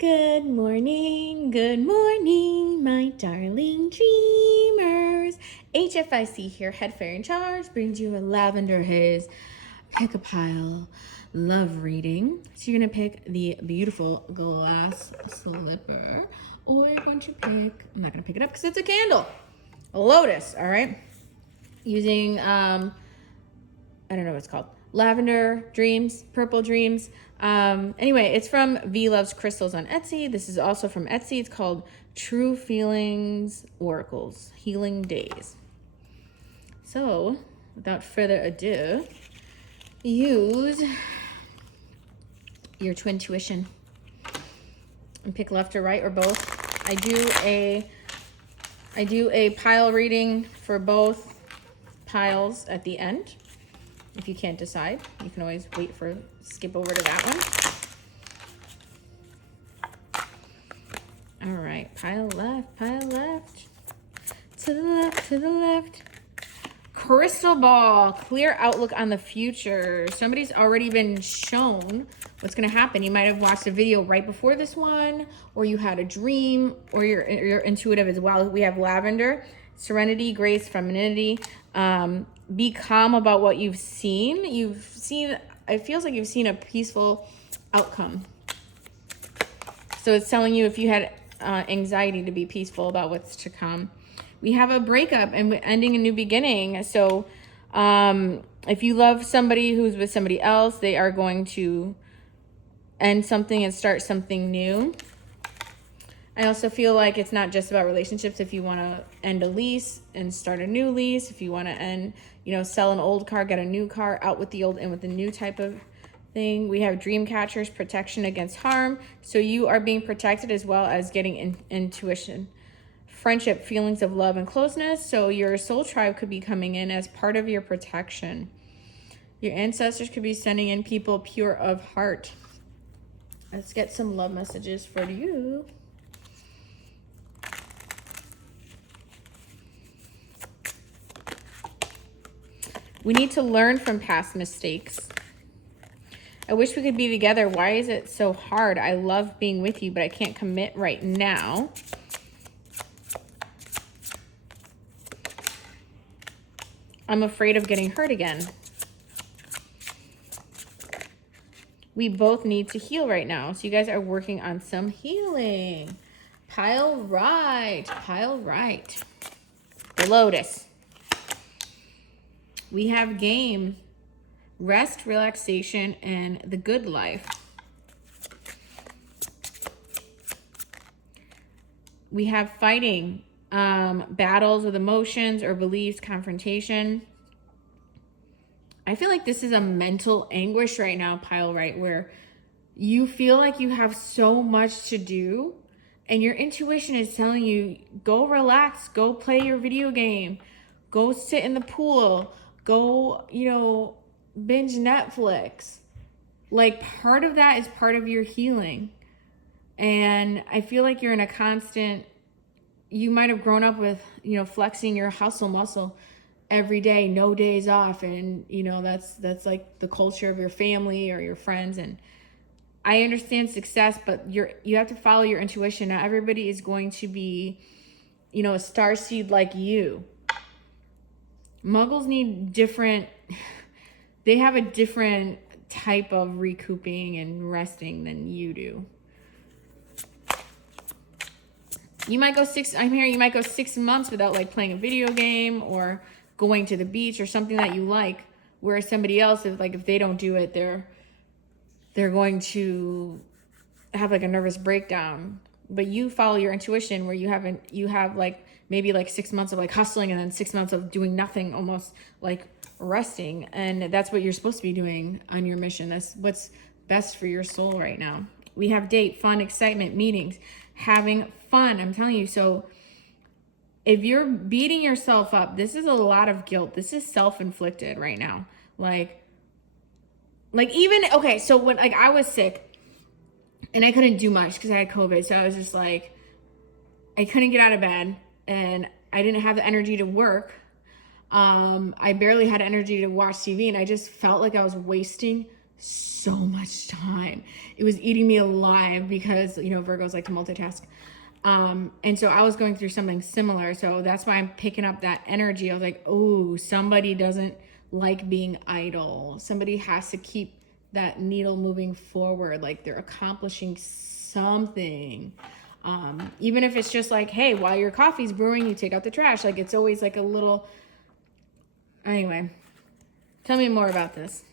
Good morning, my darling dreamers. HFIC here, head fairy in charge, brings you a Lavender Haze pick a pile love reading. So you're gonna pick the beautiful glass slipper, or you're going to pick, I'm not gonna pick it up because it's a candle, a lotus, all right? Using, I don't know what it's called. Lavender Dreams, Purple Dreams. Anyway, it's from V Loves Crystals on Etsy. This is also from Etsy. It's called True Feelings Oracles, Healing Days. So, without further ado, use your twin tuition and pick left or right or both. I do a pile reading for both piles at the end. If you can't decide, you can always skip over to that one. All right, pile left, to the left. Crystal ball, clear outlook on the future. Somebody's already been shown what's gonna happen. You might have watched a video right before this one, or you had a dream, or you're intuitive as well. We have lavender, serenity, grace, femininity. Be calm about what you've seen. It feels like you've seen a peaceful outcome. So it's telling you if you had anxiety to be peaceful about what's to come. We have a breakup and ending a new beginning. So if you love somebody who's with somebody else, they are going to end something and start something new. I also feel like it's not just about relationships. If you want to end a lease and start a new lease, if you want to end, sell an old car, get a new car, out with the old, in with the new type of thing. We have dream catchers, protection against harm. So you are being protected as well as getting intuition. Friendship, feelings of love and closeness. So your soul tribe could be coming in as part of your protection. Your ancestors could be sending in people pure of heart. Let's get some love messages for you. We need to learn from past mistakes. I wish we could be together. Why is it so hard? I love being with you, but I can't commit right now. I'm afraid of getting hurt again. We both need to heal right now. So you guys are working on some healing. Pile right. The lotus. We have game, rest, relaxation, and the good life. We have fighting, battles with emotions or beliefs, confrontation. I feel like this is a mental anguish right now, pile right, where you feel like you have so much to do and your intuition is telling you, go relax, go play your video game, go sit in the pool, go, binge Netflix. Like, part of that is part of your healing. And I feel like you're in a constant, you might have grown up with, flexing your hustle muscle every day, no days off. And, that's like the culture of your family or your friends. And I understand success, but you have to follow your intuition. Not everybody is going to be, a starseed like you. Muggles need they have a different type of recouping and resting than you do. You might go 6 months without playing a video game or going to the beach or something that you like, whereas somebody else, if they don't do it, they're going to have a nervous breakdown. But you follow your intuition where you have maybe 6 months of hustling and then 6 months of doing nothing, almost resting. And that's what you're supposed to be doing on your mission. That's what's best for your soul right now. We have date, fun, excitement, meetings, having fun. I'm telling you. So if you're beating yourself up, this is a lot of guilt. This is self-inflicted right now. So when I was sick and I couldn't do much because I had COVID. So I was just I couldn't get out of bed and I didn't have the energy to work. I barely had energy to watch TV and I just felt like I was wasting so much time. It was eating me alive because, you know, Virgos like to multitask. And so I was going through something similar. So that's why I'm picking up that energy. I was like, oh, somebody doesn't like being idle. Somebody has to keep that needle moving forward. Like they're accomplishing something. Even if it's just like, hey, while your coffee's brewing, you take out the trash. Like it's always like a little, anyway, tell me more about this.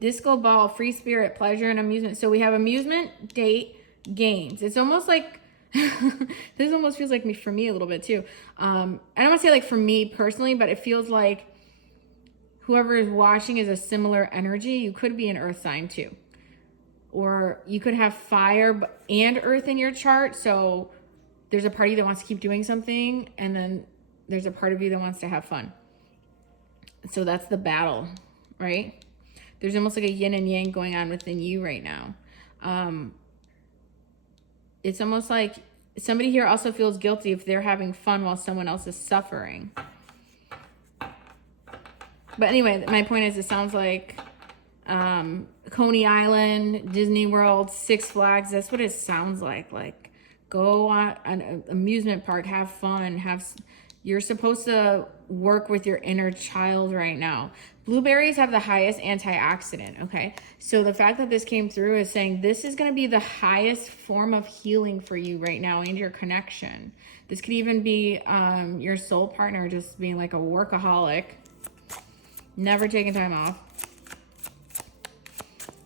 Disco ball, free spirit, pleasure, and amusement. So we have amusement, date, games. It's almost like, this almost feels like me for me a little bit too. I don't want to say like for me personally, but it feels like whoever is watching is a similar energy. You could be an earth sign too. Or you could have fire and earth in your chart. So there's a part of you that wants to keep doing something, and then there's a part of you that wants to have fun. So that's the battle, right? There's almost like a yin and yang going on within you right now. It's almost like somebody here also feels guilty if they're having fun while someone else is suffering. But anyway, my point is, it sounds like Coney Island, Disney World, Six Flags. That's what it sounds like. Like, go on an amusement park, have fun, you're supposed to work with your inner child right now. Blueberries have the highest antioxidant, okay? So the fact that this came through is saying this is going to be the highest form of healing for you right now and your connection. This could even be your soul partner just being like a workaholic, never taking time off.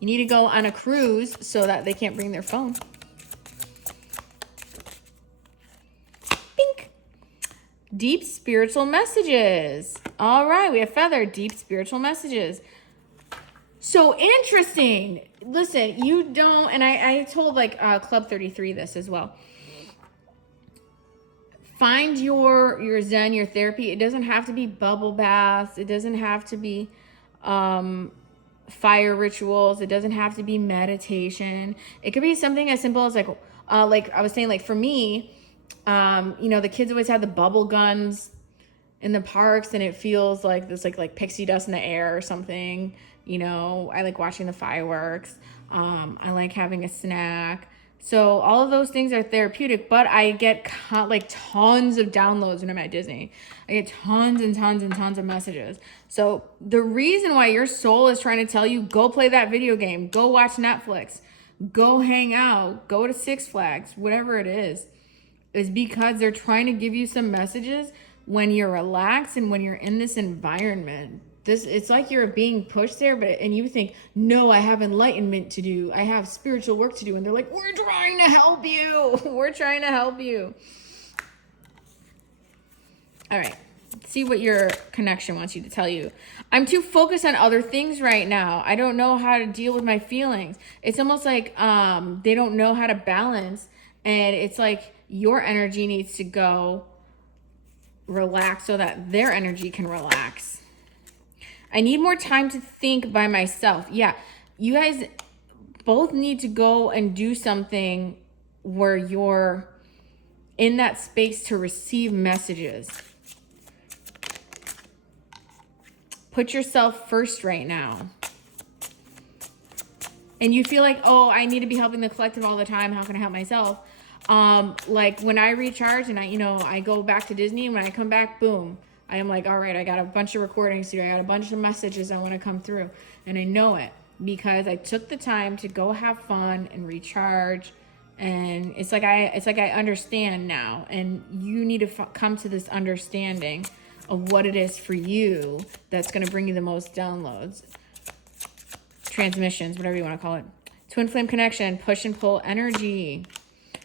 You need to go on a cruise so that they can't bring their phone. Bink. Deep spiritual messages. All right, we have feather, deep spiritual messages. So interesting. Listen, you don't, and I told like Club 33 this as well. Find your zen, your therapy. It doesn't have to be bubble baths. It doesn't have to be fire rituals. It doesn't have to be meditation. It could be something as simple as like I was saying, like for me, you know, the kids always had the bubble guns in the parks, and it feels like this like pixie dust in the air or something. You know, I like watching the fireworks. I like having a snack. So all of those things are therapeutic, but I get like tons of downloads when I'm at Disney. I get tons and tons and tons of messages. So the reason why your soul is trying to tell you, go play that video game, go watch Netflix, go hang out, go to Six Flags, whatever it is because they're trying to give you some messages when you're relaxed and when you're in this environment. It's like you're being pushed there, and you think, no, I have enlightenment to do. I have spiritual work to do. And they're like, we're trying to help you. We're trying to help you. All right. See what your connection wants you to tell you. I'm too focused on other things right now. I don't know how to deal with my feelings. It's almost like they don't know how to balance. And it's like your energy needs to go relax so that their energy can relax. I need more time to think by myself. Yeah, you guys both need to go and do something where you're in that space to receive messages. Put yourself first right now. And you feel like, oh, I need to be helping the collective all the time. How can I help myself? Like when I recharge and I go back to Disney, and when I come back, boom. I am like, all right, I got a bunch of recordings to do. I got a bunch of messages I want to come through. And I know it because I took the time to go have fun and recharge. And it's like I understand now. And you need to come to this understanding of what it is for you that's going to bring you the most downloads, transmissions, whatever you want to call it. Twin flame connection, push and pull energy.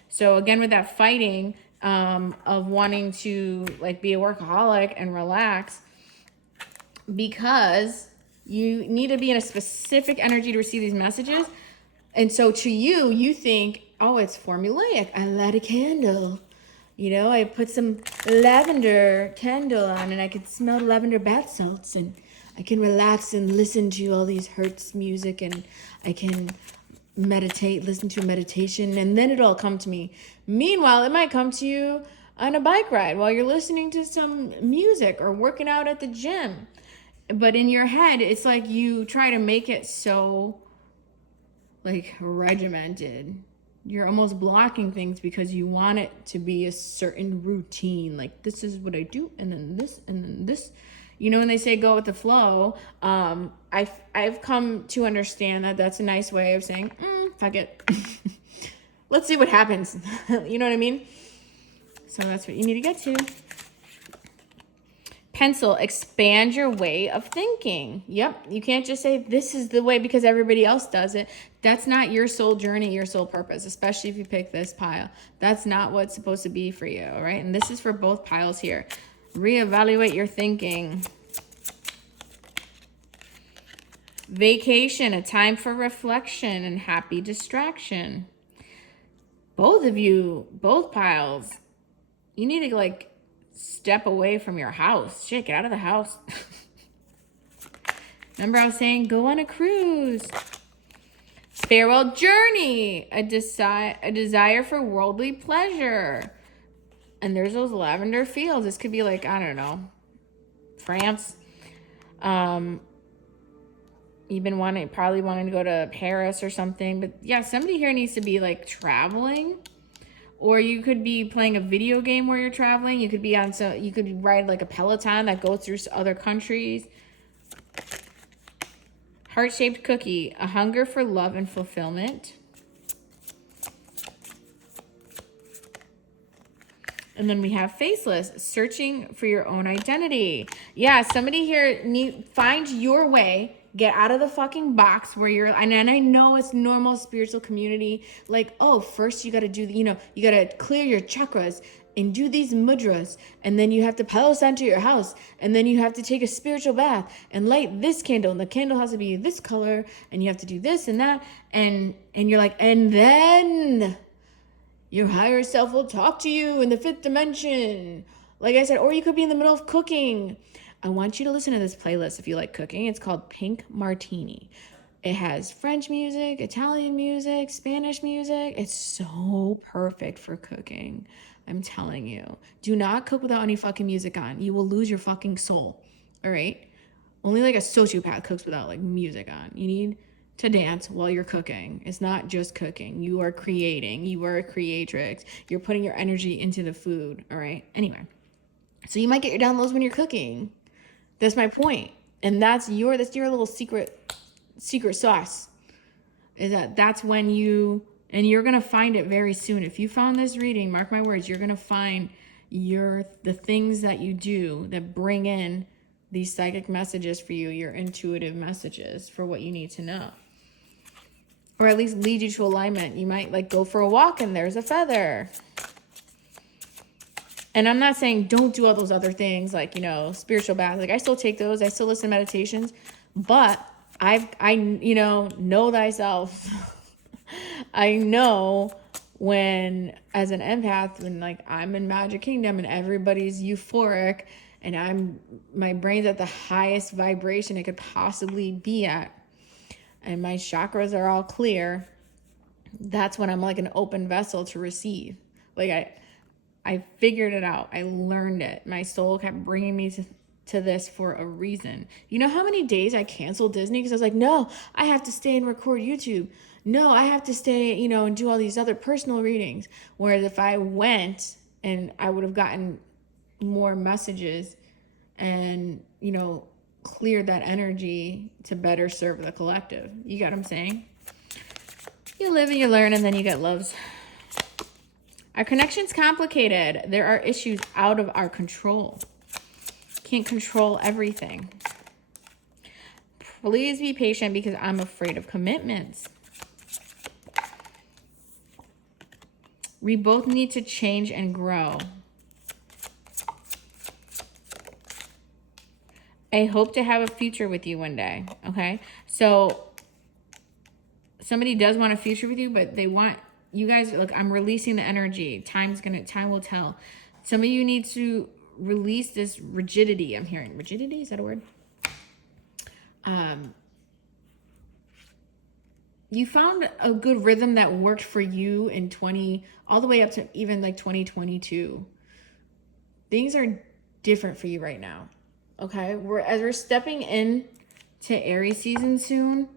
So again, with that fighting, of wanting to like be a workaholic and relax, because you need to be in a specific energy to receive these messages. And so to you, you think, oh, it's formulaic. I light a candle. You know, I put some lavender candle on and I can smell lavender bath salts and I can relax and listen to all these Hertz music and I can meditate, listen to a meditation, and then it'll all come to me. Meanwhile, it might come to you on a bike ride while you're listening to some music or working out at the gym. but in your head, it's like you try to make it so like regimented. You're almost blocking things because you want it to be a certain routine. Like, this is what I do, and then this, and then this. You know, when they say go with the flow, I've come to understand that that's a nice way of saying, fuck it. Let's see what happens. You know what I mean? So that's what you need to get to. Pencil, expand your way of thinking. Yep, you can't just say this is the way because everybody else does it. That's not your soul journey, your soul purpose, especially if you pick this pile. That's not what's supposed to be for you, all right? And this is for both piles here. Reevaluate your thinking. Vacation, a time for reflection and happy distraction. Both of you, both piles, you need to like step away from your house. Shit, get out of the house. Remember I was saying go on a cruise. Farewell journey, a desire for worldly pleasure. And there's those lavender fields. This could be like, I don't know, France. You've been probably wanting to go to Paris or something. But yeah, somebody here needs to be like traveling. Or you could be playing a video game where you're traveling. You could be on you could ride like a Peloton that goes through other countries. Heart-shaped cookie, a hunger for love and fulfillment. And then we have faceless, searching for your own identity. Yeah, somebody here find your way. Get out of the fucking box where you're, and I know it's normal spiritual community. Like, oh, first you got to do, you got to clear your chakras and do these mudras. And then you have to palo santo your house. And then you have to take a spiritual bath and light this candle. And the candle has to be this color. And you have to do this and that. And you're like, and then your higher self will talk to you in the 5th dimension. Like I said, or you could be in the middle of cooking. I want you to listen to this playlist if you like cooking. It's called Pink Martini. It has French music, Italian music, Spanish music. It's so perfect for cooking. I'm telling you. Do not cook without any fucking music on. You will lose your fucking soul. All right? Only like a sociopath cooks without like music on. You need to dance while you're cooking. It's not just cooking. You are creating. You are a creatrix. You're putting your energy into the food. All right? Anyway. So you might get your downloads when you're cooking. That's my point. And that's your little secret sauce. Is that's when and you're going to find it very soon. If you found this reading, mark my words, you're going to find the things that you do that bring in these psychic messages for you, your intuitive messages for what you need to know. Or at least lead you to alignment. You might like go for a walk and there's a feather. And I'm not saying don't do all those other things like, spiritual baths. Like I still take those. I still listen to meditations. But I know thyself. I know when, as an empath, when like I'm in Magic Kingdom and everybody's euphoric and my brain's at the highest vibration it could possibly be at, and my chakras are all clear, that's when I'm like an open vessel to receive. Like I figured it out. I learned it. My soul kept bringing me to this for a reason. You know how many days I canceled Disney because I was like, no, I have to stay and record YouTube. No, I have to stay, and do all these other personal readings. Whereas if I went and I would have gotten more messages and, cleared that energy to better serve the collective. You got what I'm saying? You live and you learn and then you get loves. Our connection's complicated. There are issues out of our control. Can't control everything. Please be patient because I'm afraid of commitments. We both need to change and grow. I hope to have a future with you one day. Okay? So somebody does want a future with you, but they want you guys, look, I'm releasing the energy. Time will tell. Some of you need to release this rigidity. I'm hearing rigidity. Is that a word? You found a good rhythm that worked for you in all the way up to even like 2022. Things are different for you right now. okay? As we're stepping in to Aries season soon,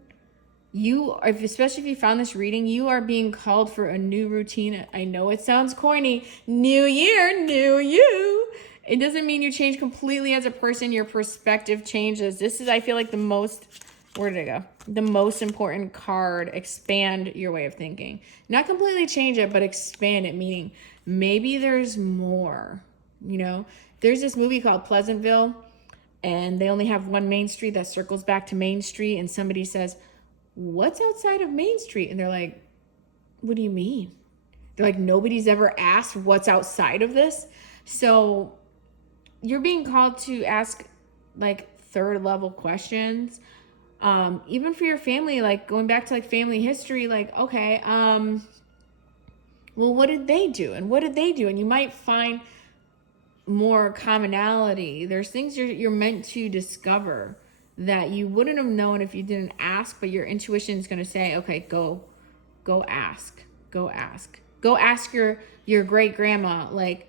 especially if you found this reading, you are being called for a new routine. I know it sounds corny. New year, new you. It doesn't mean you change completely as a person. Your perspective changes. This is, I feel like, the most, where did it go? The most important card. Expand your way of thinking. Not completely change it, but expand it, meaning maybe there's more. You know, there's this movie called Pleasantville, and they only have one Main Street that circles back to Main Street, and somebody says, what's outside of Main Street? And they're like, what do you mean? They're like, nobody's ever asked what's outside of this. So you're being called to ask like third level questions. Even for your family, like going back to like family history, like, okay, well, what did they do? And what did they do? And you might find more commonality. There's things you're meant to discover that you wouldn't have known if you didn't ask, but your intuition is going to say, okay, go ask, go ask your great grandma. Like,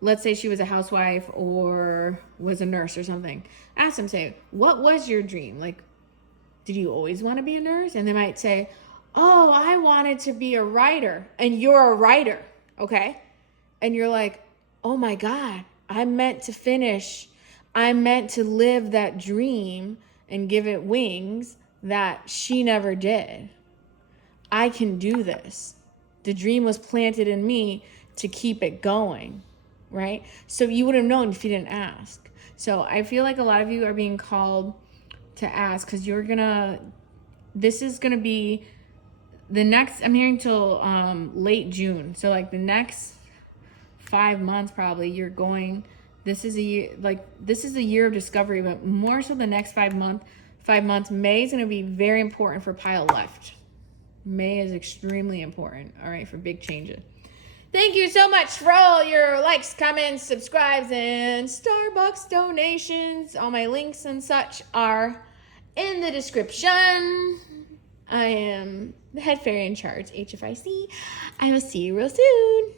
let's say she was a housewife or was a nurse or something. Ask them, say, what was your dream? Like, did you always want to be a nurse? And they might say, oh, I wanted to be a writer. And you're a writer, okay? And you're like, oh my God, I meant to live that dream and give it wings that she never did. I can do this. The dream was planted in me to keep it going, right? So you would have known if you didn't ask. So I feel like a lot of you are being called to ask because this is going to be the next, I'm hearing till late June. So like the next 5 months probably this is a year of discovery, but more so the next 5 months. May is going to be very important for pile left. May is extremely important, all right, for big changes. Thank you so much for all your likes, comments, subscribes, and Starbucks donations. All my links and such are in the description. I am the head fairy in charge, HFIC. I will see you real soon.